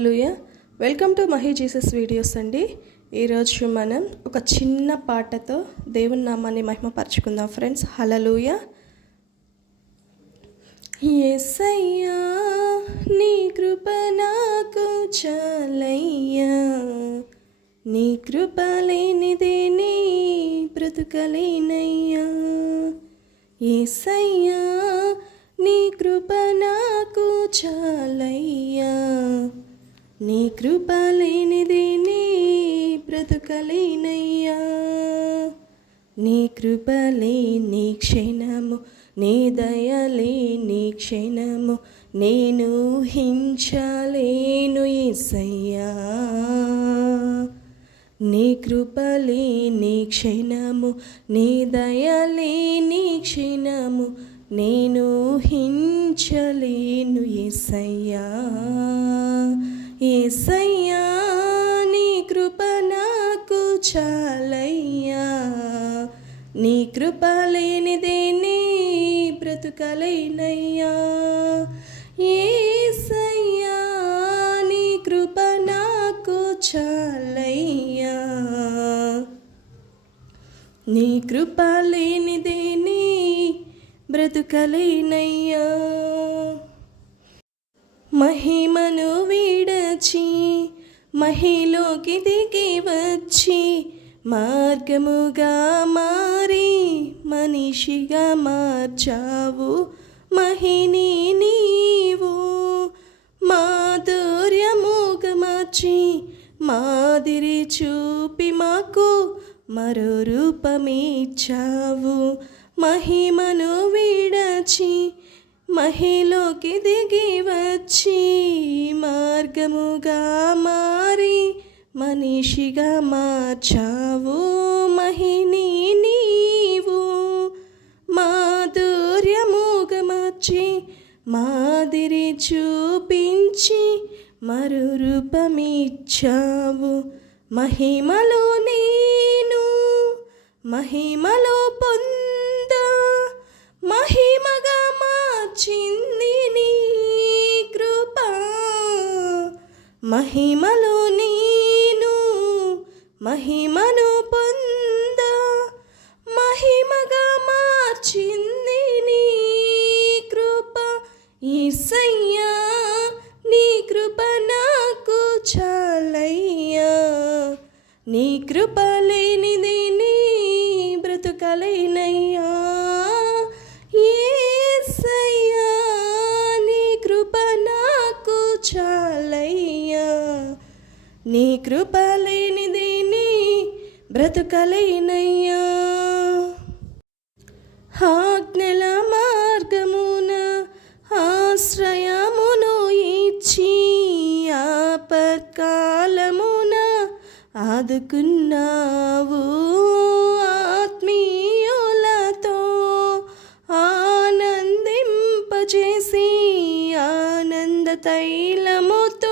లూయ welcome to Mahi Jesus videos అండి. ఈరోజు మనం ఒక చిన్న పాటతో దేవుని నామాన్ని మహిమపరచుకుందాం ఫ్రెండ్స్. హలలుయ ఎసయ్యా నీ కృప నాకు చాలయ్యా. నీ కృప లేనిదే నీ బ్రతుకలేనయ్యా ఏసయ్యా నీ కృప నాకు చాలయ్యా. నీ కృప లేనిదే నీ బ్రతుకలేనయ్యా. నీ కృప లేని క్షణము నీ దయలే నీ క్షణము నేను హించలేను ఎసయ్యా నీ కృపలే నీ క్షణము నీ దయలే నీ క్షణము నేను హించలేను ఎసయ్యా ఏసయ్యా నీ కృప నాకు చాలయ్యా. నీ కృప లేనిదే నీ బ్రతుకలేనయ్యా. ఏసయ్యా నీ కృప నాకు చాలయ్యా. నీ కృప లేనిదే నీ బ్రతుకలైనయ్యా. మహిమను వీడ వీడచి మహిలోకి దిగి వచ్చి మార్గముగా మారి మనిషిగా మార్చావు మహిని నీవు. మాధుర్యముగా మార్చి మాదిరి చూపి మాకు మరో రూపమిచ్చావు. మహిమను విడచి మహిలోకి దిగి వచ్చి మార్గముగా మారి మనిషిగా మార్చావు మహిని నీవు. మాధుర్యముగా మార్చి మాదిరి చూపించి మరు రూపమిచ్చావు. మహిమలో నేను మహిమలో పొంద మహిమగా మార్చింది నీ మహిమలో నేను మహిమను పొంద మహిమగా మార్చింది నీ కృప. ఈసయ్యా నీ కృప నాకు చాలయ్యా. నీ కృప లేనిది నీ బ్రతుకలేనయ్యా. ఏసయ్యా నీ కృప నాకు చాలయ్యా. నీ కృప లేనిది నీ బ్రతుకలేనయ్యా. ఆజ్ఞల మార్గమున ఆశ్రయమును ఇచ్చి ఆపత్కాలమున ఆదుకున్నావు ఆత్మీయులతో ఆనందింపజేసి ఆనంద తైలముతో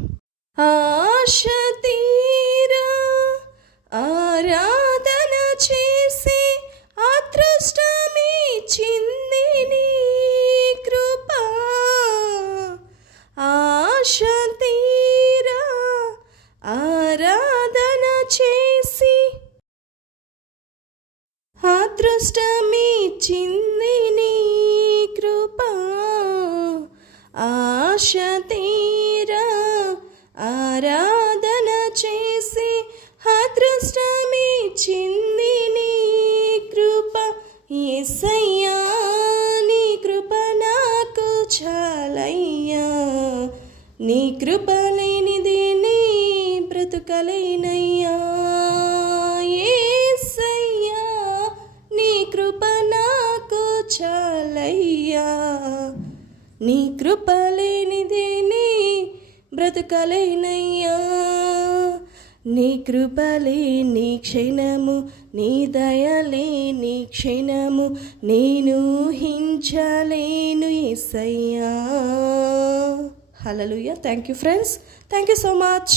ఆశ తీరా ఆరాధన చేసి అదృష్టమిచ్చింది నీ కృప. ఆశ తీరా ఆరాధన చేసి అదృష్టమిచ్చింది నీ కృప. ఆశ తీరా ఆరాధన చేసి అదృష్టమిచ్చింది నీ కృప. ఏసయ్యా నీ కృప నాకు చాలయ్యా. నీ కృప లేనిది నీ బ్రతుకలేనయ్యా. ఏసయ్యా నీ కృప నాకు చాలయ్యా. నీ కృప లేనిదే నీ బ్రతుకలేనయ్యా. నీ కృపలే నీ క్షణము నీ దయలే నీ క్షణము నేను హించలేను ఎస్సయ్యా hallelujah thank you friends thank you so much